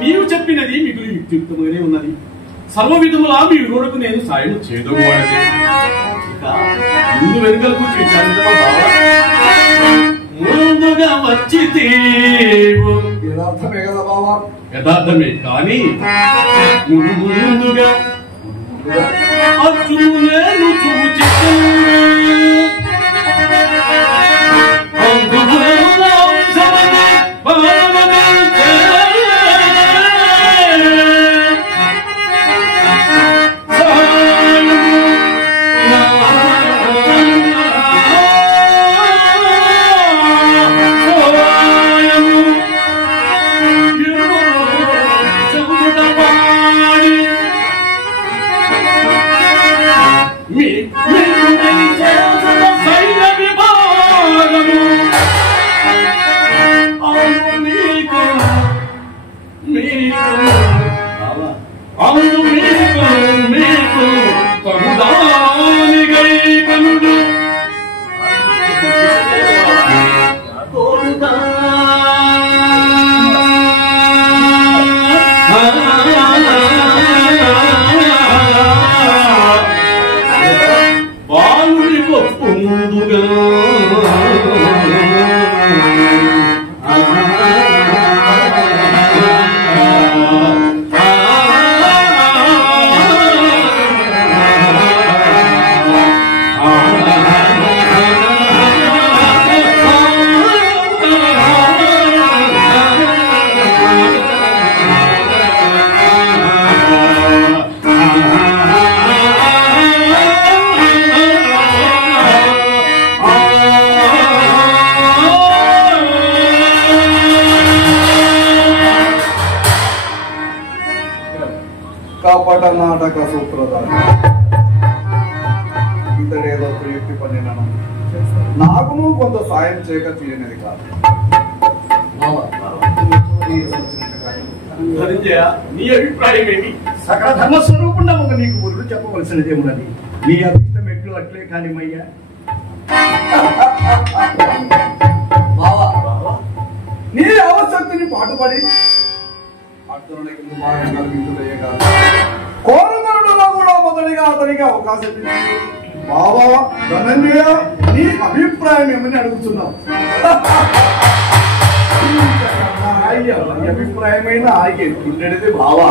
నీవు చెప్పినది మిగులు యుక్తియుక్తముగానే ఉన్నది. సర్వ విధములా మీ ఇరువురకు నేను సాయం చేయదోవాడని ముందు వెనుకలకు చూచాను. ముందుగా వచ్చి యథార్థమే కదా బావా? యథార్థమే కానీ ముందుగా అచ్చు నేను చూచి కపట నాటక సూత్రధారి ఇంతడేదో ప్రయుక్తి పనినను నాకును కొంత సాయం చేయక తీయనిది కాదు. నీ అభిప్రాయం ఏమి? సకల ధర్మస్వరూపుండా ఒక నీకు గురుడు చెప్పవలసినది ఉన్నది. నీ అభిష్టం ఎట్లు అట్లే కానిమయ్యా. బావా, నీ అవశక్తిని పాటుపడి అర్జునునికి మార్గం కల్పించుటయే కాదు, కోరమరుడులో కూడా మొదటిగా అతనికి అవకాశం ఇచ్చింది. బావా ధనంజయ, నీ అభిప్రాయం ఏమని అడుగుతున్నావు? అభిప్రాయమైన ఆగి ఉండేది బావా.